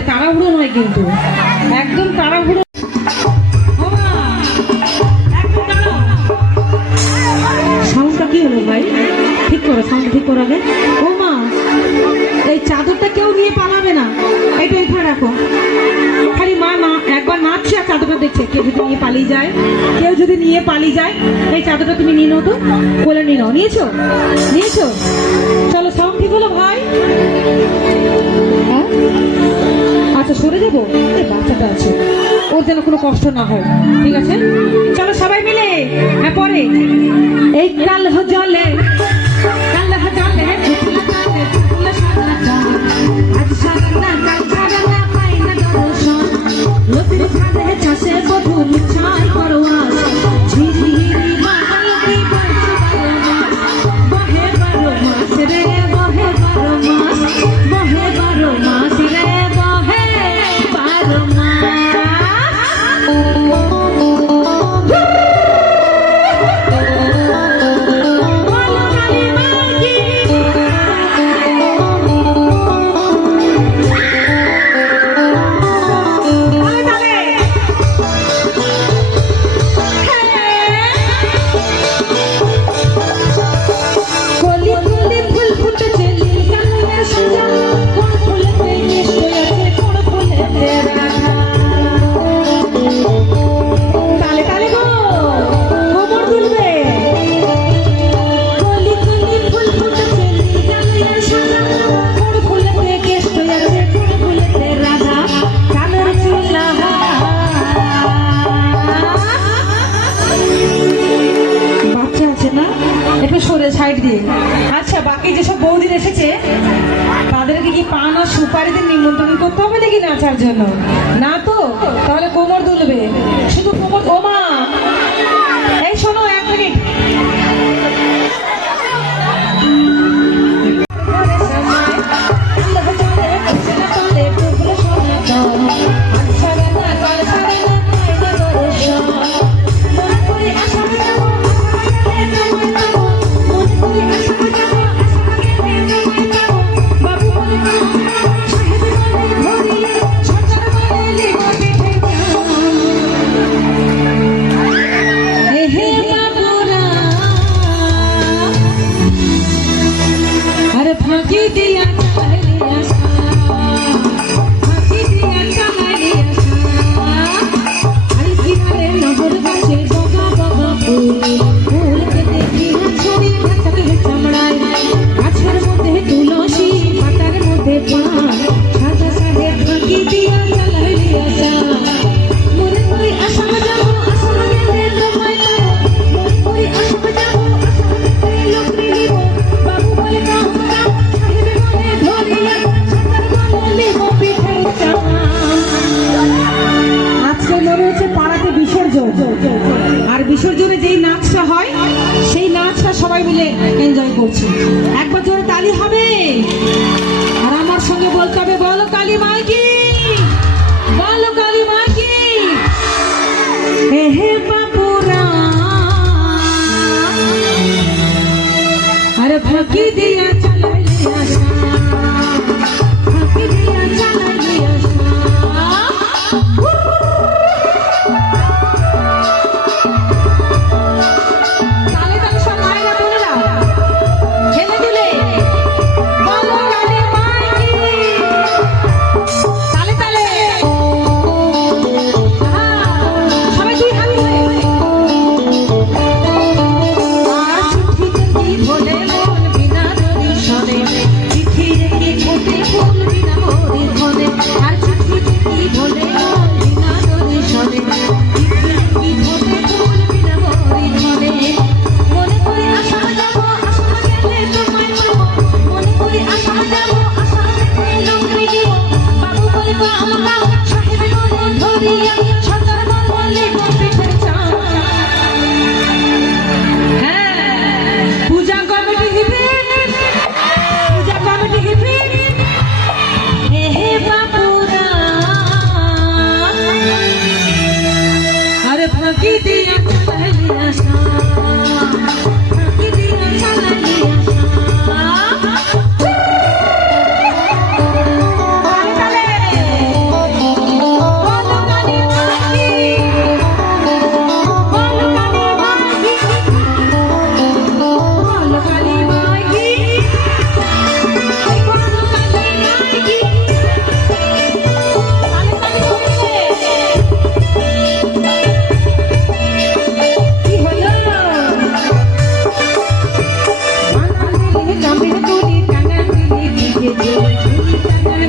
আছে, তাড়াহুড়ো নয় কিন্তু, একদম তাড়াহুড়ো। সাউন্ডটা কি হলো ভাই? ঠিক করো, সাউন্ড ঠিক করো আগে। ও মা, এই চাদরটা কেউ নিয়ে পালাবে না, এটা এখানে রাখো। খালি মা না একবার নাচছে আর চাদরটা দেখছে, কেউ যদি নিয়ে পালিয়ে যায়, কেউ যদি নিয়ে পালিয়ে যায়, এই চাদরটা তুমি নিয়ে নাও তো, কোলে নিয়ে নাও। নিয়েছো? নিয়েছো? চলো, সাউন্ড ঠিক হলো ভাই? হ্যাঁ, আচ্ছা সরে যাবো, এই বাচ্চাটা আছে, ওর যেন কোনো কষ্ট না হয়, ঠিক আছে? চলো সবাই মিলে। হ্যাঁ, পরে এই কাল জলে সাইড দিয়ে। আচ্ছা, বাকি যেসব বৌদির এসেছে তাদেরকে কি পান আর সুপারি দিয়ে নিমন্ত্রণ করতে হবে নাকি নাচার জন্য? না তো, তাহলে কোমর দুলবে, শুধু কোমর। ও মা, এই শোনো, 1 মিনিট।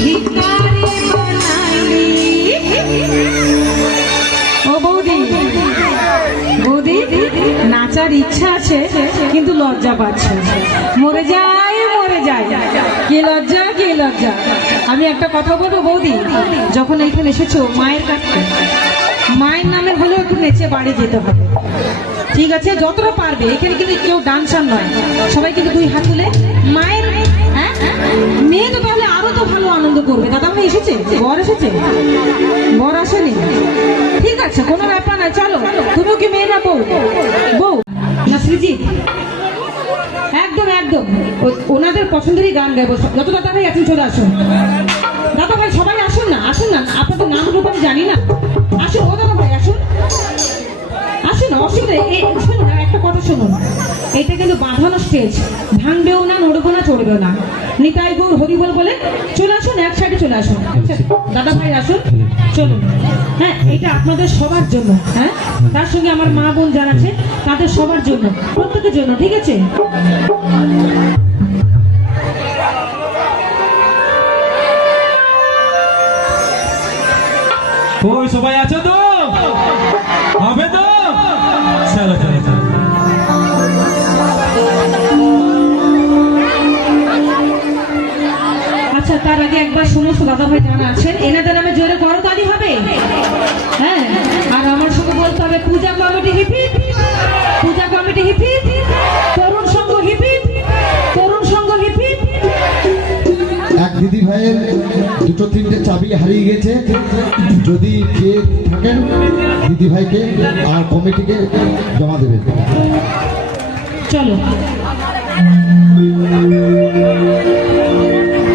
ভিখারি বানাইলি। ও বৌদি, বৌদি নাচার ইচ্ছা আছে কিন্তু লজ্জা পাচ্ছে। মরে যায়, মরে যায়, কি লজ্জা, কি লজ্জা। আমি একটা কথা বলবো বৌদি, যখন এখানে এসেছো মায়ের কাছে, মায়ের নামে হলেও একটু নেচে বাড়ি যেতে হবে, ঠিক আছে? যতটা পারবে। এখানে কিন্তু কেউ ডান্সার নয়, সবাই কিন্তু দুই হাত তুলে মায়ের। হ্যাঁ, মেয়ে তো তাহলে আরো তো ভালো আনন্দ করবে। দাদা ভাই এসেছে, বর এসেছে, বর আসেনি, ঠিক আছে, কোনো ব্যাপার নাই। চলো, তুমিও কি মেয়ে না বউ? বউ না সৃজিত? একদম একদম ওনাদের পছন্দেরই গান গাইবো। যত দাদা ভাই আছেন চলে আসুন। দাদা ভাই সবাই আসুন না, আসুন না, আপনাদের নাম রূপ আমি জানি না। আসুন, ও দাদা ভাই আসুন, আসুন, অসুবিধা। শুনুন একটা কথা শুনুন, এটা কিন্তু বাঁধানো স্টেজ, ভাঙবেও না, নড়বেও না, চড়বেও না। নিতাই গৌর হরিবল বলে চলে আসুন, এক সাইডে চলে আসুন। দাদা ভাই আসুন, চলুন। হ্যাঁ, এটা আপনাদের সবার জন্য। হ্যাঁ, তার সঙ্গে আমার মা বোন যারা আছে তাদের সবার জন্য, প্রত্যেকের জন্য, ঠিক আছে? ওই সবাই আছো তো? হবে তো? চলো চলো চলো। আচ্ছা, তার আগে একবার সমস্ত দাদা ভাই যারা আছেন এনাদের নামে জোরে করতালি হবে। হ্যাঁ, আর আমার সঙ্গে বলতে হবে পূজা কমিটি হিপিপ, পূজা কমিটি হিপিপ, তরুণ সংঘ হিপিপ, তরুণ সংঘ হিপিপ। এক দিদি ভাইয়ের দুটো তিনটে চাবি হারিয়ে গেছে, যদি কে থাকেন দিদি ভাইকে আর কমিটিকে জমা দেবেন। চলো।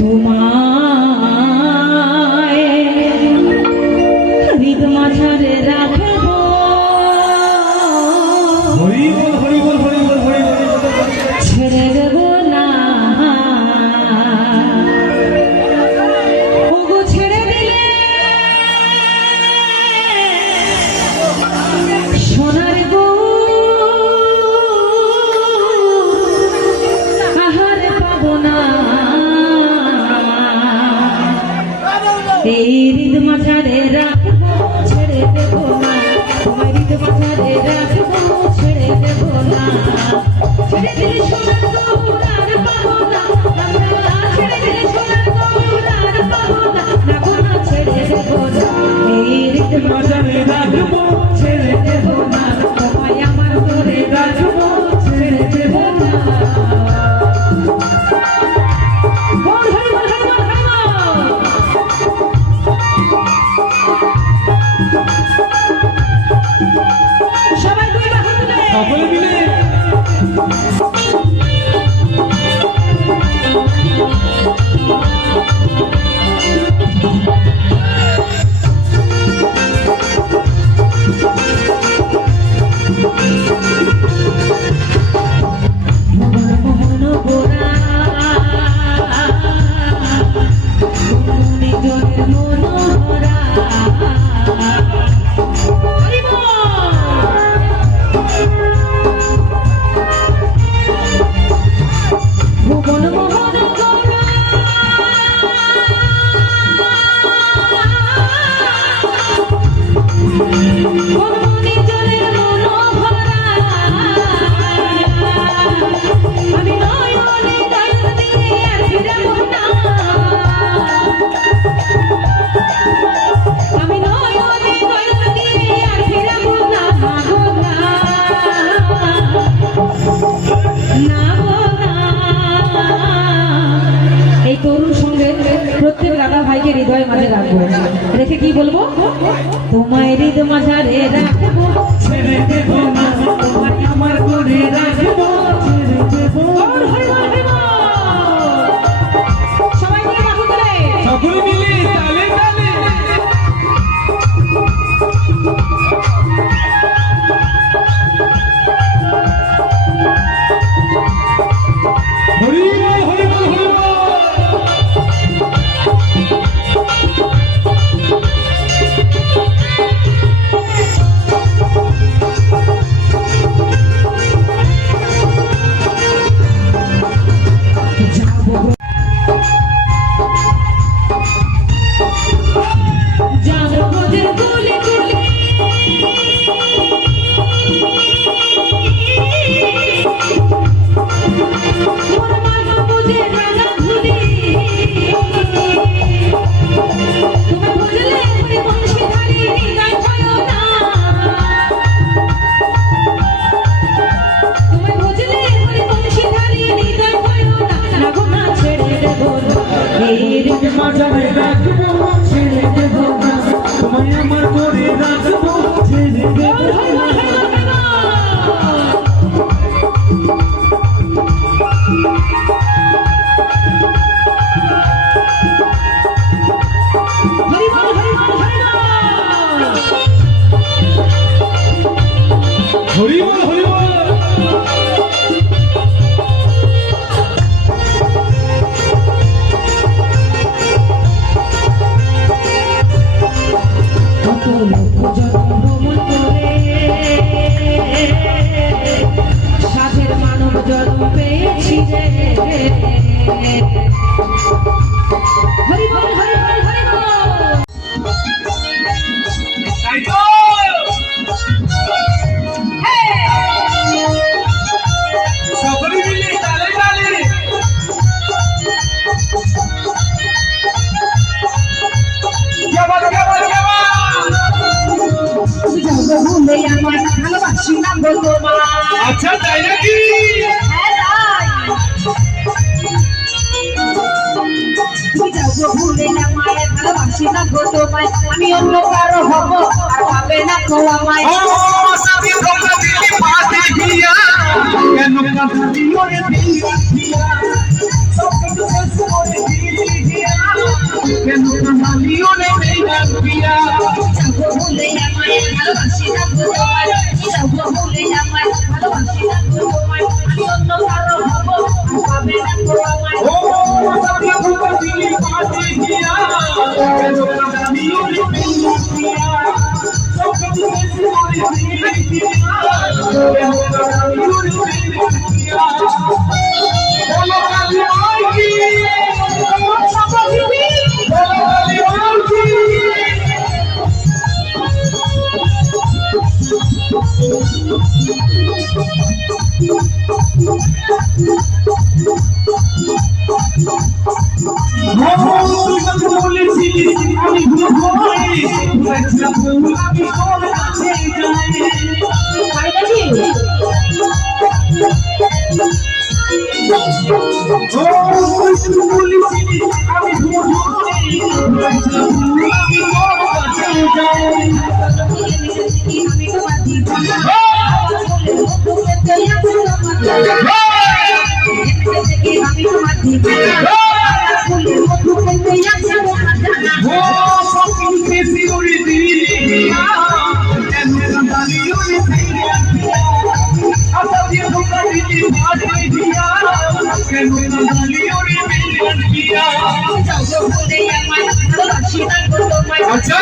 তোমায় হৃদ মাঝারে রাখবো, হরি বল হরি বল হরি বল হরি বল। ছেড়ে দেবো না। ওগো ছেড়ে দিলে সোনার গো আহারে পাবো না। এই হৃদ মাঝারে রাখবো, ছেড়ে দেবো না। তোমার হৃদ মাঝারে রাখবো, ছেড়ে দেবো না। ছেড়ে দিলে সোনার গৌর আর পাবো না, ছেড়ে দিলে সোনার গৌর আর পাবো না। রাখবো না, ছেড়ে দেবো না। এই হৃদ মাঝারে রাখবো, ছেড়ে দেবো না। তোমায় আমার করে রাখবো, ছেড়ে দেবো না। বল হরি বল হরি বল হরি বল। সবাই দুই বাহু তুলে সকলে মিলে মোহন গোরা নিজের মনোহরা। হরি বল। ভুবন মোহন গোরা নিজের মনোহরা। আমি নয়নে নয়ন দিয়ে আর ফিরাবো না। আমি নয়নে নয়ন দিয়ে আর ফিরাবো না। গো না, না গো না। এই তরুণ সঙ্গে প্রত্যেক দাদা ভাইকে হৃদয় মাঝে রাখবো, রেখে কি বলবো? তোমায় হৃদ মাঝারে রাখবো, ছেড়ে দেবো না। তোমায় আমার করে রাখবো, ছেড়ে দেবো না। হরি বল হরি বল। সবাই মিলে বাহু তুলে সকলে মিলে তালে তালে। হরি বল হরি বল হরি বল। তোমাকে মাঝারে রাখবো ছেড়ে দেব না তোমায় আমার করে রাখবো ছেড়ে দেব না হরি বল হরি বল কত লোক জন্ম করে সাধের মানব জন্ম পেয়েছি রে হরি বল হরি বল হরি বল তাই তো সকলে মিলে তালে তালে ভুলে আমার ভালোবাসি না বলবো আচ্ছা তাই নাকি ভুলে আমায় ভালোবাসি না বলবো আমি অন্য কারো হবো আর পাবে না তো আমায় সবই তোমরা দিলি পাতে দিয়া কেন কাঁদলি ওরে দিয়া সব কিছু করে দিলি দিয়া কেন কাঁদলি ওরে দিয়া ভুলে আমায় ভালোবাসি না বলবো ভুলে আমায় ভালোবাসি না বলবো আমি অন্য কারো হবো আর পাবে না তো আমায় ও সবই তোমরা দিলি পাতে দিয়া কেন কাঁদলি ওরে দিয়া সব কিছু করে দিলি দিয়া কেন কাঁদলি ওরে দিয়া বলো কালী মাইকি বলো কালী মাইকি আমি আচ্ছা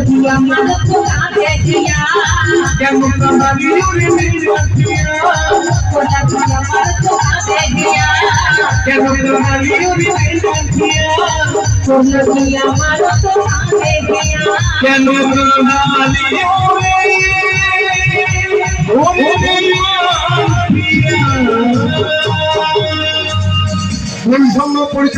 Dia malu tu tak dia. Yang muka bagi uri কেন পরিচয়